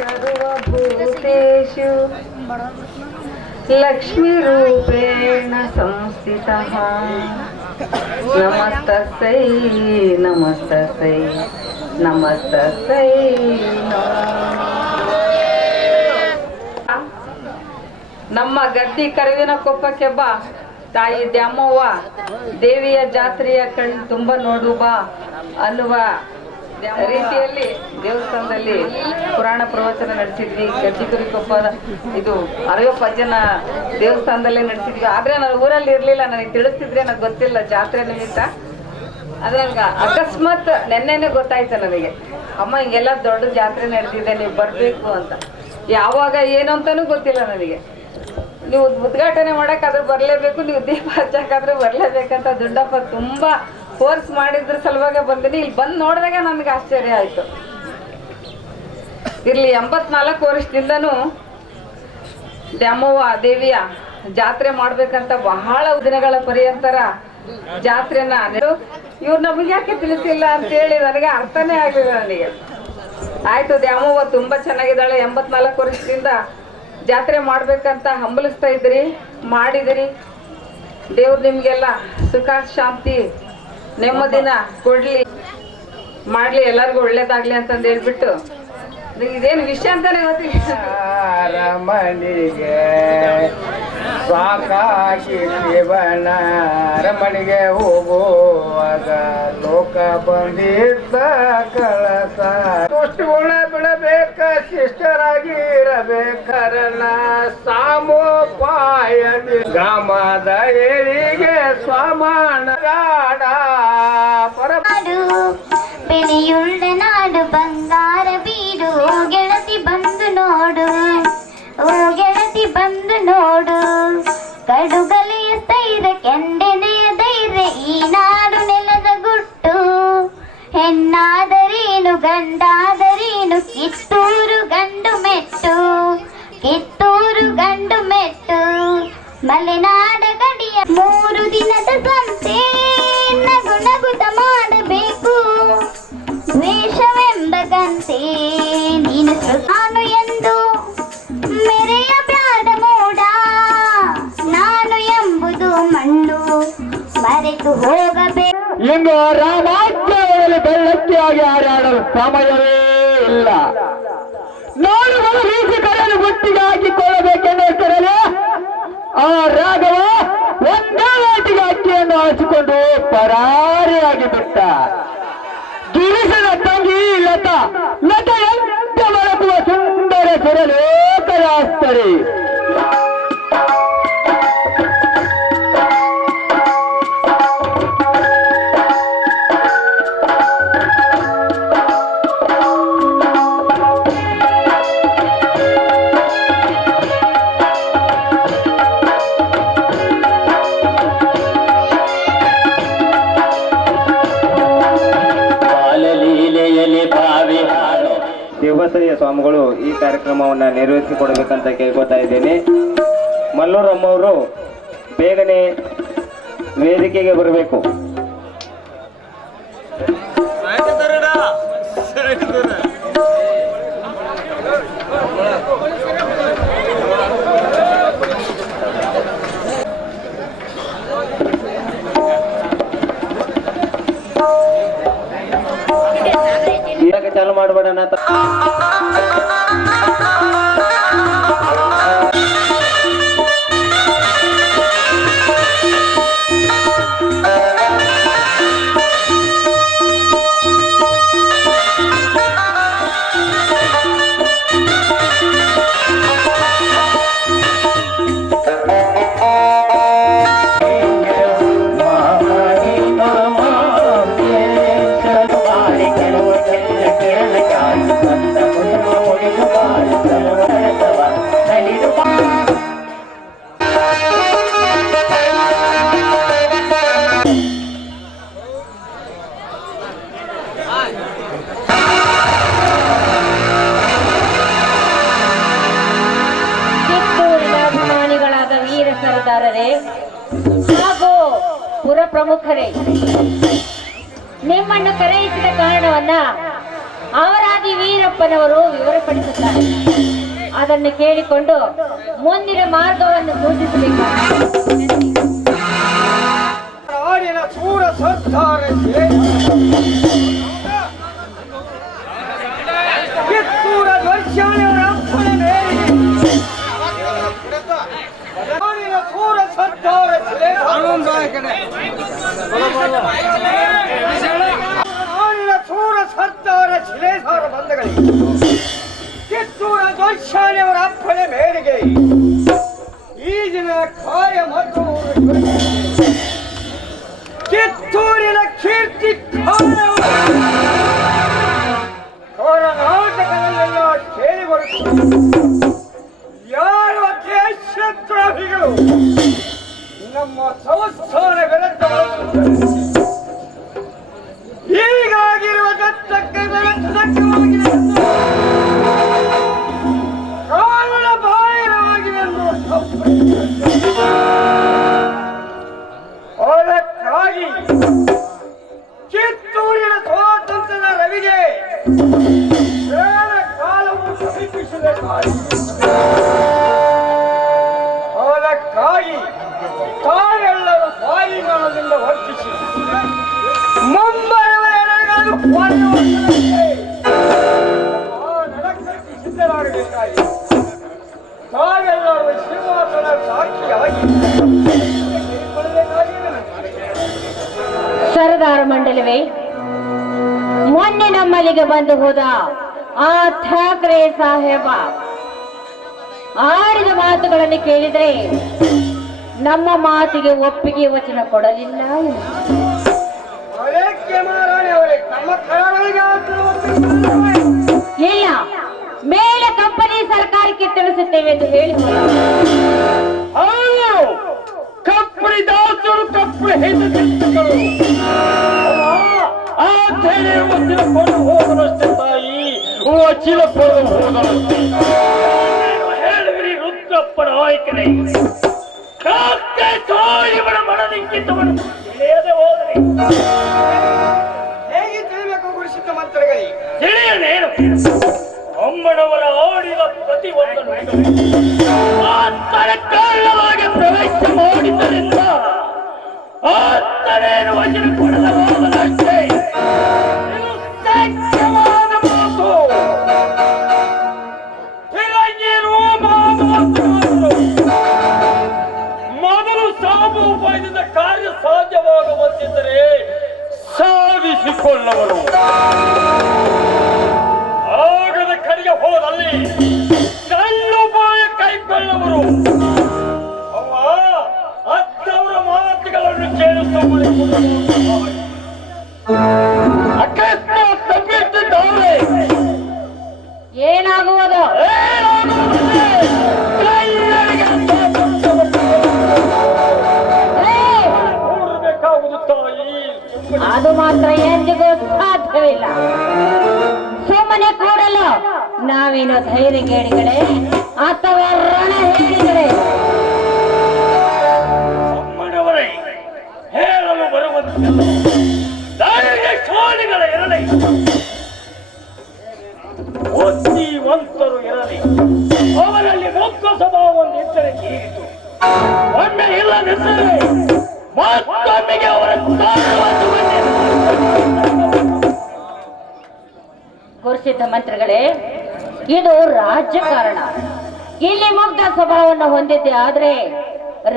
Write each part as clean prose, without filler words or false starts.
सर्वभूतेषु लक्ष्मीरूपेण संस्थितः नमस्तस्यै नमस्तस्यै नमस्तस्यै ನಮ್ಮ ಗದ್ದಿ ಕರುವಿನ ಕೊಪ್ಪಕ್ಕೆ ಬಾ ತಾಯಿ ದ್ಯಾಮವ್ವ ದೇವಿಯ ಜಾತ್ರೆಯ ಕಣ್ ತುಂಬ ನೋಡು ಬಾ ಅನ್ನುವ ರೀತಿಯಲ್ಲಿ ದೇವಸ್ಥಾನದಲ್ಲಿ ಪುರಾಣ ಪ್ರವಚನ ನಡೆಸಿದ್ವಿ. ಗದ್ದಿಕುರಿಕೊಪ್ಪ ಇದು ಅರವಪ್ಪಜ್ಜನ ದೇವಸ್ಥಾನದಲ್ಲೇ ನಡೆಸಿದ್ವಿ. ಆದ್ರೆ ನಾನು ಊರಲ್ಲಿ ಇರ್ಲಿಲ್ಲ, ನನಗೆ ತಿಳಿಸ್ತಿದ್ರೆ ನನಗೆ ಗೊತ್ತಿಲ್ಲ ಜಾತ್ರೆ ನಿಮಿತ್ತ. ಅದ್ರ ಅಕಸ್ಮಾತ್ ನೆನ್ನೆನೆ ಗೊತ್ತಾಯ್ತು ನನಗೆ, ಅಮ್ಮ ಹಿಂಗೆಲ್ಲ ದೊಡ್ಡ ಜಾತ್ರೆ ನಡೆದಿದೆ, ನೀವು ಬರ್ಬೇಕು ಅಂತ. ಯಾವಾಗ ಏನು ಅಂತಾನೂ ಗೊತ್ತಿಲ್ಲ ನನಗೆ. ನೀವು ಉದ್ಘಾಟನೆ ಮಾಡಕ್ಕಾದ್ರೂ ಬರ್ಲೇಬೇಕು, ನೀವು ದೀಪ ಹಚ್ಚಕ್ಕಾದ್ರೂ ಬರ್ಲೇಬೇಕಂತ ದುಡ್ಡಪ್ಪ ತುಂಬಾ ಫೋರ್ಸ್ ಮಾಡಿದ್ರ ಸಲುವಾಗಿ ಬಂದಿನಿ. ಇಲ್ಲಿ ಬಂದು ನೋಡಿದಾಗ ನನಗೆ ಆಶ್ಚರ್ಯ ಆಯ್ತು. ಇರ್ಲಿ, 84 ವರ್ಷದಿಂದನೂ ದ್ಯಾಮವ್ವ ದೇವಿಯ ಜಾತ್ರೆ ಮಾಡ್ಬೇಕಂತ ಬಹಳ ದಿನಗಳ ಪರ್ಯಂತರ ಜಾತ್ರೆನ ಇವ್ರು ನಮಗೆ ಯಾಕೆ ತಿಳಿಸಿಲ್ಲ ಅಂತೇಳಿ ನನಗೆ ಅರ್ಥನೇ ಆಗಲಿಲ್ಲ ನನಗೆ. ಆಯ್ತು, ದ್ಯಾಮವ್ವ ತುಂಬಾ ಚೆನ್ನಾಗಿದ್ದಾಳೆ, 84 ವರ್ಷದಿಂದ ಜಾತ್ರೆ ಮಾಡ್ಬೇಕಂತ ಹಂಬಲಿಸ್ತಾ ಇದ್ರಿ, ಮಾಡಿದಿರಿ. ದೇವ್ರು ನಿಮ್ಗೆಲ್ಲ ಸುಖ ಶಾಂತಿ ನೆಮ್ಮದಿನ ಕೊಡ್ಲಿ, ಮಾಡ್ಲಿ, ಎಲ್ಲರಿಗೂ ಒಳ್ಳೇದಾಗ್ಲಿ ಅಂತಂದು ಹೇಳ್ಬಿಟ್ಟು ಇದೇನು ವಿಷಯ ಅಂತಾನೆ ಗೊತ್ತಿಲ್ಲ. ರಮಣಿಗೆ ಸಾಕಾಗಿ ಜೀವನ, ರಮಣಿಗೆ ಹೋಗುವಾಗ ಲೋಕ ಬಂದಿದ್ದ ಕಳಸ. ತುಷ್ಟುಗುಣ ಬಿಡಬೇಕ, ಶಿಷ್ಟರಾಗಿ ಇರಬೇಕರಣ ಸಾಮೋಪಾಯ ಗ್ರಾಮದ ಏಳಿಗೆ ಸ್ವಮಾನ ಗಾಡ ಪರಮಾಡು ಬೆಳೆಯುಳ್ಳ ನಾಡು ಬಂಗಾರ ಬೀಡು. ಓ ಗೆಳತಿ ಬಂದು ನೋಡು, ಓ ಗೆಳತಿ ಬಂದು ನೋಡು, ಕಡುಗಲೆಯ ಸ್ಥೈರ್ಯ ಕೆಂಡೆನೆಯ ಧೈರ್ಯ ಈ ನಾಡು ನೆಲದ ಗುಟ್ಟು. ಹೆಣ್ಣಾದರೇನು ಗಂಡಾದರೇನು ಕಿತ್ತೂರು ಗಂಡು ಮೆಟ್ಟು, ಕಿತ್ತೂರು ಗಂಡು ಮೆಟ್ಟು. ಮಲೆನಾಡ ಗಡಿಯ 3 ದಿನದ ಸಂತೆ ನಗು ನಗುತ ಮಾಡಬೇಕು, ದ್ವೇಷವೆಂಬ ಗಂತೆ ನೀನು ನಾನು ಎಂದು ಮೆರೆಯ ಬ್ಯಾಡ ಮೋಡ. ನಾನು ಎಂಬುದು ಮಣ್ಣು ಮರೆತು ಹೋಗಬೇಕು. ಇನ್ನು ರಾಮಾಜ್ಞೆಯಲ್ಲಿ ಬೆಳ್ಳಕ್ಕಿಯಾಗಿ ಹಾರಾಡಲು ಸಮಯವೇ ಇಲ್ಲ. ನೋಡುವ ರೀತಿ ಕರೆಯನ್ನು ಗುಟ್ಟಿಗೆ ಹಾಕಿಕೊಳ್ಳಬೇಕೆಂದರೆ ಆ ರಾಘವ ಒಂದೇ ವೇಟಿಗೆ ಅಕ್ಕಿಯನ್ನು ಹಾಕಿಕೊಂಡು ಪರಾರಿಯಾಗಿ ಬಿಟ್ಟ. ಗಿರೀಶನ ತಂಗಿ ಲತಾ, ಲತಾ ಎಂತ ಮರಕುವ ಸುಂದರ ಸುರಲೋಕರಾಸ್ತರಿ. ದೇವಸರಿಯ ಸ್ವಾಮಿಗಳು ಈ ಕಾರ್ಯಕ್ರಮವನ್ನು ನಿರ್ವಹಿಸಿಕೊಡಬೇಕಂತ ಕೇಳ್ಕೊತಾ ಇದ್ದೇನೆ. ಮಲ್ಲೂರಮ್ಮವರು ಬೇಗನೆ ವೇದಿಕೆಗೆ ಬರಬೇಕು. ಚಾಲು ಮಾಡಬೇಡ. ಹಾಗೂ ಪುರ ಪ್ರಮುಖರೇ, ನಿಮ್ಮನ್ನು ಕರೆಯಿಸಿದ ಕಾರಣವನ್ನ ಅವರಾದಿ ವೀರಪ್ಪನವರು ವಿವರಪಡಿಸುತ್ತಾರೆ. ಅದನ್ನು ಕೇಳಿಕೊಂಡು ಮುಂದಿನ ಮಾರ್ಗವನ್ನು ಸೂಚಿಸಬೇಕು. ನಾಡಿನ ಸೂರ ಸರ್ದಾರ ಕಿತ್ತೂರ ಧ್ವಜಾನೆಯವರ ಅಪ್ಪಣೆ ಮೇರೆಗೆ ನಾಡಿನ ಸೂರ ಸರ್ದಾರ ನಾಡಿನ ಸೂರ ಸರ್ದಾರ ಶಿಲೇಸಾರ ಬಂಧಗಳಿಗೆ ಕಿತ್ತೂರ ಧ್ವಜಾನೆಯವರ ಅಪ್ಪಣೆ ಮೇರೆಗೆ ಈ ದಿನ ಕಾರ್ಯ ಮತ್ತು ಕಿತ್ತೂರಿನ ಕೀರ್ತಿ ಕರ್ನಾಟಕದಲ್ಲೆಲ್ಲ ಕೇಳಿ ಬರುತ್ತದೆ. ಯಾರು ದೇಶದ್ರೋಹಿಗಳು ನಮ್ಮ ಸಂಸ್ಥಾನ ವಿರುದ್ಧ ಹೀಗಾಗಿರುವ ದತ್ತಕ್ಕೆ ದತ್ತವಾಗಿದೆ ಕಾರಣ ಬಾಹಿರವಾಗಿದೆ ಎಂದು ಅದಕ್ಕಾಗಿ ಕಿತ್ತೂರಿನ ಸ್ವಾತಂತ್ರ್ಯದ ರವಿಗೆ ಕಾಲವು ಸಮೀಪಿಸಬೇಕಾಗಿ ತಾವೆಲ್ಲರೂ ಸ್ವಾಭಿಮಾನದಿಂದ ವರ್ತಿಸಿ ಮುಂಬರುವ ಎಳೆಗಳು ನಡಕಕ್ಕೆ ಸಿದ್ಧರಾಗಬೇಕಾಗಿ ತಾವೆಲ್ಲರೂ ಸಿಂಹಾಸನ ಸಾಕ್ಷಿಯಾಗಿ ಸರದಾರ ಮಂಡಲವೇ, ಮೊನ್ನೆ ನಮ್ಮಲ್ಲಿಗೆ ಬಂದು ಹೋದ ಆ ಠಾಕ್ರೆ ಸಾಹೇಬ ಆಡಿದ ಮಾತುಗಳನ್ನು ಕೇಳಿದರೆ ನಮ್ಮ ಮಾತಿಗೆ ಒಪ್ಪಿಗೆ ವಚನ ಕೊಡಲಿಲ್ಲ. ಇಲ್ಲ, ಮೇಲೆ ಕಂಪನಿ ಸರ್ಕಾರಕ್ಕೆ ತಿಳಿಸುತ್ತೇವೆ ಎಂದು ಹೇಳಿ ಕಪ್ಪಡಿ ದಾಸರು ಕಪ್ಪಡಿ ಹೆಣ್ಣುಗಳು ಕೊಂಡು ಹೋದರಷ್ಟೇ ತಾಯಿ ವಚೀಲ ಕೊಂಡು ಹೋದರಷ್ಟೇ ಹೇಳಿದ್ರಿ ರುದ್ರಪ್ಪನ ಆಯ್ಕೆ ಇವನ ಮನದಿಂಕಿದ್ದವನು ತಿಳಿಯದೆ ಹೋದ್ರಿ. ಹೇಗೆ ತಿಳಿಬೇಕು ಗುರುಸಿದ್ದ ಮಂತ್ರಗಳಿಗೆ ತಿಳಿಯನೇನು ಅಮ್ಮನವರ ಆಡಿದ ಪ್ರತಿಯೊಂದನ್ನು ಕಳ್ಳವಾಗಿ ಪ್ರವೇಶ ಮಾಡಿದ್ದರಿಂದ ಆತನೇನು ವಚನ ಕೊಡದ ಹೋಗದಷ್ಟೇ. ಇದು ಸತ್ಯವಾದ ಮಾತು. ಮೊದಲು ಸಾಬು ಉಪಾಯದಿಂದ ಕಾರ್ಯ ಸಾಧ್ಯವಾಗುವಂತಿದ್ದರೆ ಸಾಧಿಸಿಕೊಳ್ಳವರು, ಆಗದ ಕಡೆಗೆ ಹೋದಲ್ಲಿ ಕಲ್ಲುಪಾಯ ಕೈಗೊಳ್ಳವರು. ಅತ್ತವರ ಮಾತುಗಳನ್ನು ಕೇಳುತ್ತಾ ಅಕಸ್ಮಾತ್ ತಪ್ಪಿಸಿದ್ದಾರೆ ಏನಾಗುವುದು? ಅದು ಮಾತ್ರ ಎಂದಿಗೂ ಸಾಧ್ಯವಿಲ್ಲ. ಸುಮ್ಮನೆ ಕೂಡಲು ನಾವೇನು ಧೈರ್ಯಗೇಡಿಗಳೇ ಅಥವಾ ರಣ ಹೇಳಿದರೆ ಅಮ್ಮನವರೇ ಹೇಳಲು ಬರುವಂತೆ ಧೈರ್ಯಶಾಲಿಗಳ ಇರಲಿ, ಬುದ್ಧಿವಂತರು ಇರಲಿ, ಅವರಲ್ಲಿ ಮುಖ್ಯ ಸ್ವಭಾವ ಒಂದು ಇದ್ದರೆ ತೀರಿತು. ಒಮ್ಮೆ ಇಲ್ಲದಿದ್ದರೆ ಮತ್ತೊಮ್ಮೆಗೆ ಅವರ ಗುರುಸಿದ್ಧ ಮಂತ್ರಿಗಳೇ, ಇದು ರಾಜಕಾರಣ. ಇಲ್ಲಿ ಮುಗ್ಧ ಸ್ವಭಾವವನ್ನು ಹೊಂದಿದ್ದೆ ಆದ್ರೆ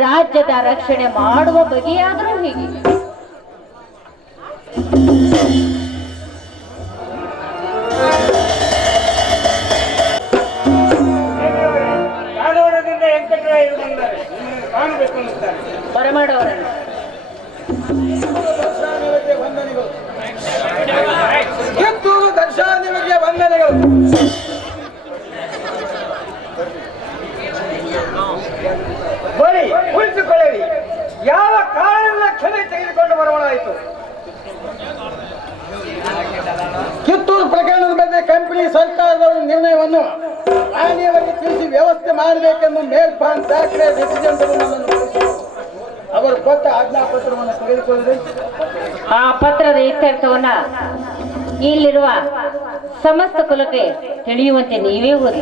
ರಾಜ್ಯದ ರಕ್ಷಣೆ ಮಾಡುವ ಬಗೆಯಾದರೂ ಹೀಗೆ. ಬರಮಾಡವರನ್ನು ಕಿತ್ತೂರು ದರ್ಶನ ನಿಮಗೆ ವಂದನೆಗಳು. ಬರೀ ಕುಳಿತುಕೊಳ್ಳಿ, ಯಾವ ಕಾರಣದ ಕ್ಷಮೆ ತೆಗೆದುಕೊಂಡು ಬರವಣಾಯಿತು. ಕಿತ್ತೂರು ಪ್ರಕರಣದ ಬಗ್ಗೆ ಕಂಪನಿ ಸರ್ಕಾರದ ನಿರ್ಣಯವನ್ನು ರಾಣಿಯವರಿಗೆ ತಿಳಿಸಿ ವ್ಯವಸ್ಥೆ ಮಾಡಬೇಕೆಂದು ಮೇಲ್ಪಾನ್ ಠಾಕ್ರೆ ಅವರು ಕೊಟ್ಟ ಆಜ್ಞಾಪತ್ರವನ್ನು ತೆಗೆದುಕೊಳ್ಳಿ. ಆ ಪತ್ರದ ಇತ್ಯರ್ಥವನ್ನ ಇಲ್ಲಿರುವ ಸಮಸ್ತ ಕುಲಕ್ಕೆ ತಿಳಿಯುವಂತೆ ನೀವೇ ಓದಿ.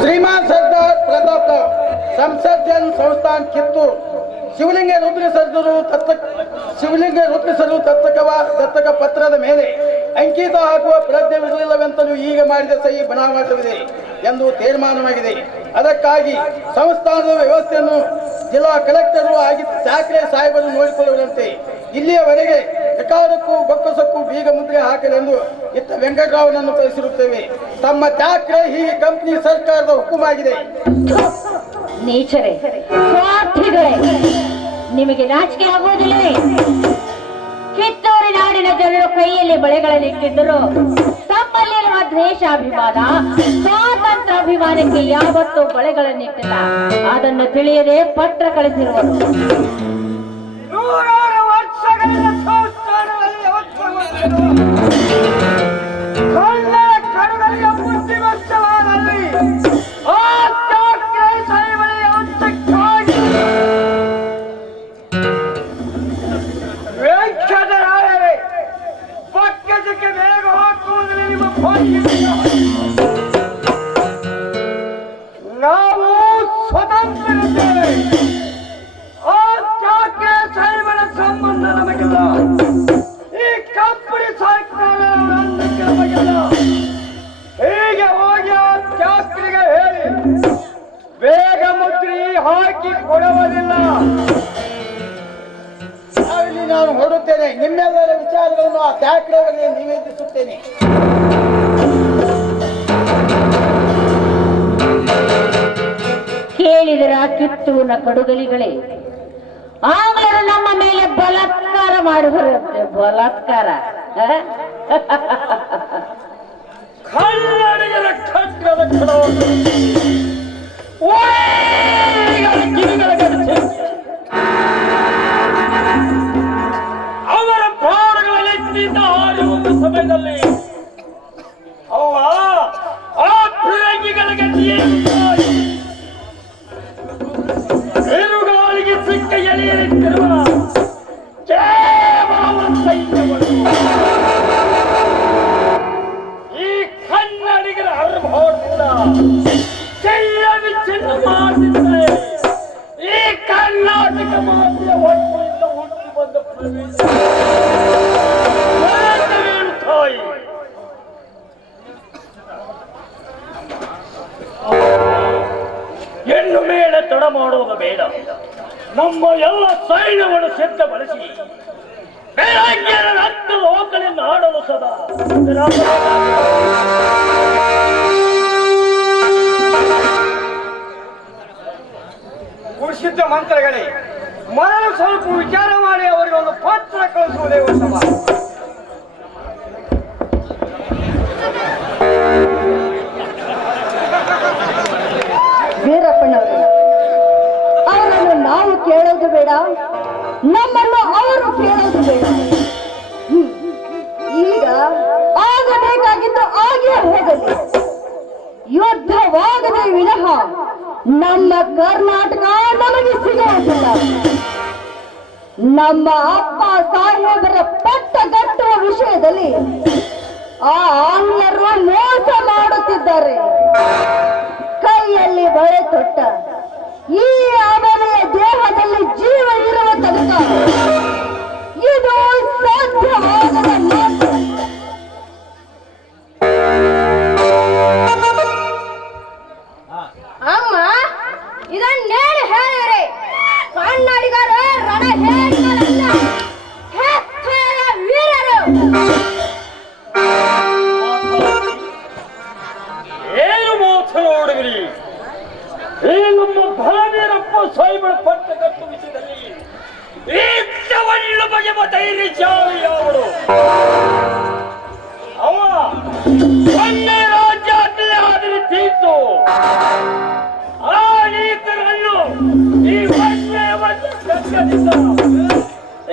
श्रीमान सरदार प्रताप संसद जन संस्थान कित्तूर ಶಿವಲಿಂಗ ರೂಪಿಸಲು ದತ್ತಕ ಪತ್ರದ ಮೇಲೆ ಅಂಕಿತ ಹಾಕುವ ಪ್ರಜ್ಞೆವಿರಲಿಲ್ಲವೆಂತಲೂ ಈಗ ಮಾಡಿದ ಸಹಿ ಬನಾಮತವಿದೆ ಎಂದು ತೀರ್ಮಾನವಾಗಿದೆ. ಅದಕ್ಕಾಗಿ ಸಂಸ್ಥಾನದ ವ್ಯವಸ್ಥೆಯನ್ನು ಜಿಲ್ಲಾ ಕಲೆಕ್ಟರು ಆಗಿದ್ದ ಠಾಕ್ರೆ ಸಾಹೇಬರು ನೋಡಿಕೊಳ್ಳುವಂತೆ ಇಲ್ಲಿಯವರೆಗೆ ಎಕಾರಕ್ಕೂ ಬೊಕ್ಕಸಕ್ಕೂ ಬೀಗ ಮುದ್ರೆ ಹಾಕಲೆಂದು ಇತ್ತ ವೆಂಕಟರಾವನನ್ನು ಕಳಿಸಿರುತ್ತೇವೆ. ತಮ್ಮ ಠಾಕ್ರೆ ಹೀಗೆ ಕಂಪನಿ ಸರ್ಕಾರದ ಹುಕುಮಾಗಿದೆ. ನೀಚರೇ, ಸ್ವಾರ್ಥಿಗಳೇ, ನಿಮಗೆ ನಾಚಿಕೆ ಆಗುವುದಿಲ್ಲವೇ? ಕಿತ್ತೂರು ನಾಡಿನ ಜನರು ಕೈಯಲ್ಲಿ ಬಳೆಗಳನ್ನಿಟ್ಟಿದ್ದರು. ತಮ್ಮಲ್ಲಿರುವ ದ್ವೇಷಾಭಿಮಾನ, ಸ್ವಾತಂತ್ರ್ಯಾಭಿಮಾನಕ್ಕೆ ಯಾವತ್ತೂ ಬಳೆಗಳನ್ನಿಟ್ಟಿಲ್ಲ. ಅದನ್ನು ತಿಳಿಯದೆ ಪತ್ರ ಕಳಿಸಿರುವರು. ನೂರಾರು ವರ್ಷಗಳಿಂದ ಸಂಸ್ಥಾನದಲ್ಲಿ ಕನ್ನಡ ಕಡುಗಳಿಗೆ ಬುದ್ಧಿವಂತವಾದಲ್ಲಿ ವೆಂಕಟರಾಯರೇ, ಪಕ್ಕದಕ್ಕೆ ಬೇಗ ಹಾಕುವುದರಲ್ಲಿ ನಿಮ್ಮ ನಾವು ಸ್ವತಂತ್ರರಿದ್ದೇವೆ. ಆ ಠಾಕ್ರೆ ಸಾಹೇಬರ ಸಂಬಂಧ ನಮಗಿಲ್ಲ. ಈ ಕಂಪನಿ ಸರ್ಕಾರ ನಮಗಿಲ್ಲ. ಹೀಗೆ ಹೋಗಿ ಆ ಠಾಕ್ರೆಗೆ ಹೇಳಿ ಬೇಗ ಮುದ್ರಿ ಹಾಕಿ ಕೊಡುವುದಿಲ್ಲ. ನಾನು ಹೊರಡುತ್ತೇನೆ. ನಿಮ್ಮೆಲ್ಲರ ವಿಚಾರಗಳನ್ನು ಆ ಠಾಕ್ರೆಯವರಿಗೆ ನಿವೇದಿಸುತ್ತೇನೆ. ಕೇಳಿದರ ಕಿತ್ತೂರಿನ ಕಡುಗಲಿಗಳೇ, ಆಂಗ್ಲರು ನಮ್ಮ ಮೇಲೆ ಬಲಾತ್ಕಾರ ಮಾಡುವರಂತೆ. ಬಲಾತ್ಕಾರ ಕನ್ನಡಿಗರ ಖಡ್ಗದ ಅವರ ಪ್ರಾಣಗಳೆತ್ತಿದ್ದ ಹಾರುವ ಸಮಯದಲ್ಲಿ ಆ ಫಿರಂಗಿಗಳಿಗೆ ಬಿರುಗಾಳಿಗೆ ಸಿಕ್ಕ ಎಳೆಯಲಿತ್ತಿರುವ ಕೇವಲ ಸೈನ್ಯಗಳು ಈ ಕನ್ನಡಿಗರ ಹರಭೋಟದಿಂದ ಚಿನ್ನ ಮಾಡಿದರೆ ಈ ಕರ್ನಾಟಕ ಮಾತೆಯ ಹೊಟ್ಟೆಯಿಂದ ಹುಟ್ಟಿ ಬಂದ ಪ್ರವೇಶ ತಾಯಿ. ಹೆಣ್ಣು ಮೇಲೆ ತಡ ಮಾಡುವುದು ಬೇಡ. ನಮ್ಮ ಎಲ್ಲ ಸೈನ್ಯವನ್ನು ಸಿದ್ಧಗೊಳಿಸಿ ಬೆಳಗ್ಗಿನ ರಕ್ತದ ಓಕಳಿಂದ ಆಡಲು ಸದಾ ಗುರುಸಿದ್ಧ ಮಂತ್ರಗಳೇ, ಮೊದಲು ಸ್ವಲ್ಪ ವಿಚಾರ ಮಾಡಿ ಅವರಿಗೆ ಒಂದು ಪತ್ರ ಕಳಿಸುವುದೇ ಉತ್ತಮ. ವೀರಪ್ಪನವರು, ಅವರನ್ನು ನಾವು ಕೇಳೋದು ಬೇಡ, ನಮ್ಮನ್ನು ಅವರು ಕೇಳೋದು ಬೇಡ. ಈಗ ಆಗಬೇಕಾಗಿದ್ದು ಆಗೇ ಹೋಗಲಿ. ಯುದ್ಧವಾಗದೆ ವಿನಃ ನಮ್ಮ ಕರ್ನಾಟಕ ನಮಗೆ ಸಿಗುವುದಿಲ್ಲ. ನಮ್ಮ ಅಪ್ಪ ಸಾಹೇಬರ ಪಟ್ಟಗಟ್ಟುವ ವಿಷಯದಲ್ಲಿ ಆ ಆಂಗ್ಲರು ಮೋಸ ಮಾಡುತ್ತಿದ್ದಾರೆ. ಕೈಯಲ್ಲಿ ಬಳೆ ತೊಟ್ಟ ಈ ಅವನೆಯ ದೇಹದಲ್ಲಿ ಜೀವ ಇರುವ ತನಕ ಇದು ಸಾಧ್ಯವಾಗದ ಮಾತು. ಅಮ್ಮ ಇದನ್ನೇನು ಹೇಳಿದರೆ ಕನ್ನಡಿಗರ ರಣ ಹೇಳಿಗಳಲ್ಲ, ಹೆತ್ತಯ ವೀರರು. ಏನು ಮಾತನಾಡುವಿರಿ? ಈ ನಮ್ಮ ಭರವೀರಪ್ಪ ಸಾಹೇಬರ ಪಟ್ಟಗಟ್ಟು ವಿಷಯದಲ್ಲಿ ಈತವನ್ನು ಬಗೆವ ಧೈರ್ಯ ಜಾರಿಯವಳು. ಅವ ಒಂದೇ ರಾಜ್ಯದಲ್ಲಿ ಆದರೆ ತೀರ್ತು ಆ ನೀತರನ್ನು ಈ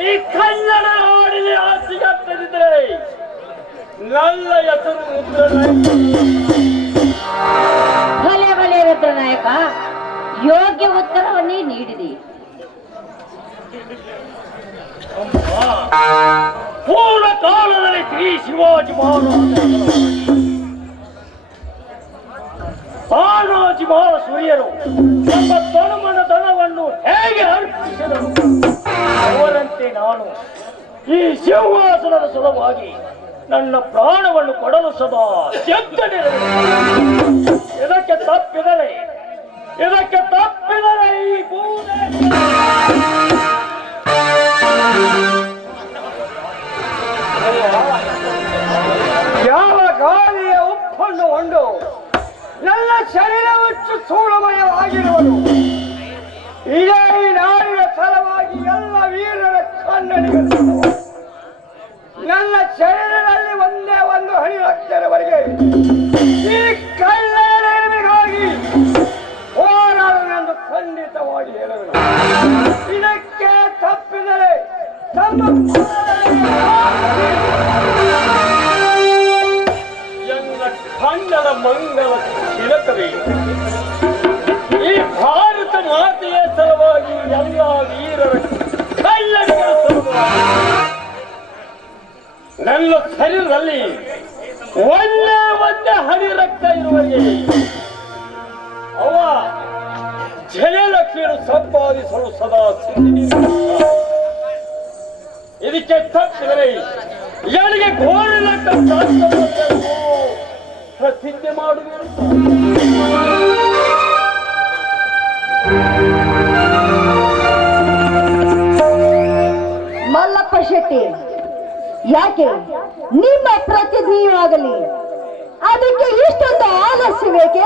ಈ ಕನ್ನಡ ಹಾಡಿನ ಆಸೆಗಾಗ್ತದಿದ್ರೆ ನನ್ನ ಹೆಸರು ಮುದ್ರನಾಯಕ. ಭಲೆ ಭಲೆ ರುದ್ರನಾಯಕ, ಯೋಗ್ಯ ಉತ್ತರವನ್ನೇ ನೀಡಿದೆ. ಪೂರ್ವ ಕಾಲದಲ್ಲಿ ಶ್ರೀ ಶಿವಾಜಿ ತಾನಾಜಿ ಮಹಾಸೂರ್ಯರು ನಮ್ಮ ತನುಮನ ದನವನ್ನು ಹೇಗೆ ಅರ್ಪಿಸಿದರು ಅವರಂತೆ ನಾನು ಈ ಸಿಂಹಾಸನದ ಸಲುವಾಗಿ ನನ್ನ ಪ್ರಾಣವನ್ನು ಕೊಡಲು ಸದಾ ಸಿದ್ಧನಿರಬೇಕು. ಇದಕ್ಕೆ ತಪ್ಪಿದರೆ ಈ ಯಾವ ಗಾಳಿಯ ಉಪ್ಪನ್ನು ಹೊಂಡು ನನ್ನ ಶರೀರವಷ್ಟು ಸ್ಥೂಲಮಯವಾಗಿರುವುದು ಇದೇ ನಾಡಿನ ಸಲುವಾಗಿ ಎಲ್ಲ ವೀರರ ಕನ್ನಡಿಗರು ನನ್ನ ಶರೀರದಲ್ಲಿ ಒಂದೇ ಒಂದು ಹನಿ ರಕ್ತದವರೆಗೆ ಈ ಕಳ್ಳರಿಗಾಗಿ ಹೋರಾಡಲೆಂದು ಖಂಡಿತವಾಗಿ ಹೇಳುವುದು. ಇದಕ್ಕೆ ತಪ್ಪಿದರೆ ತಮ್ಮ ಎಲ್ಲ ಕನ್ನಡ ಮಂಗಲ ತಿಲಕವೇ ಈ ಭಾರತ ಮಾತೆಯ ಸಲುವಾಗಿ ಎಲ್ಲ ವೀರರ ಕಳ್ಳರಿಗಳ ಸಲುವಾಗಿ ನನ್ನ ಶರೀರದಲ್ಲಿ ಒಂದೇ ಹನಿ ರಕ್ತ ಇರುವಲ್ಲಿ ಅವ ಜಯಲಕ್ಷ್ಮಿಯನ್ನು ಸಂಪಾದಿಸಲು ಸದಾ ಸಿದ್ಧನಿರುತ್ತಾರೆ. ಇದಕ್ಕೆ ತಪ್ಪಿದರೆ ನನಗೆ ಘೋರಲಕ್ಕ ಪ್ರತಿಜ್ಞೆ ಮಾಡುತ್ತಿರುತ್ತಾರೆ. ಮಲ್ಲಪ್ಪ ಶೆಟ್ಟಿ, ಯಾಕೆ ನಿಮ್ಮ ಪ್ರತಿಜ್ಞೆಯೂ ಆಗಲಿ ಅದಕ್ಕೆ ಇಷ್ಟೊಂದು ಆಲಸ್ಯ ಬೇಕೆ?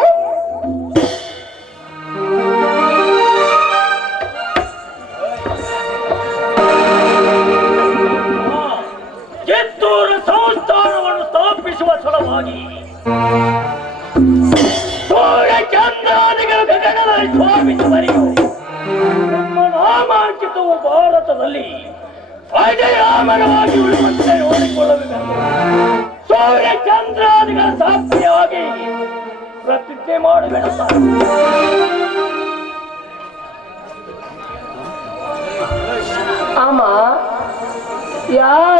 ಕಿತ್ತೂರು ಸಂಸ್ಥಾನವನ್ನು ಸ್ಥಾಪಿಸುವ ಸಲುವಾಗಿ ಸೂರ್ಯಚಂದ್ರಾದಿಗಳ ಗಗನದಲ್ಲಿ ಶೋಭಿಸುವರೆಗೂ ನಮ್ಮ ನಾಮಾಂಕಿತವು ಭಾರತದಲ್ಲಿ ಅಜರಾಮರವಾಗಿ ಉಳಿಯುವಂತೆ ನೋಡಿಕೊಳ್ಳಬೇಕು. ಸೂರ್ಯಚಂದ್ರಾದಿಗಳ ಸಾಕ್ಷಿಯಾಗಿ ಪ್ರತಿಜ್ಞೆ ಮಾಡಬೇಡುತ್ತಾರೆ. ಅಮ್ಮ ಯಾವ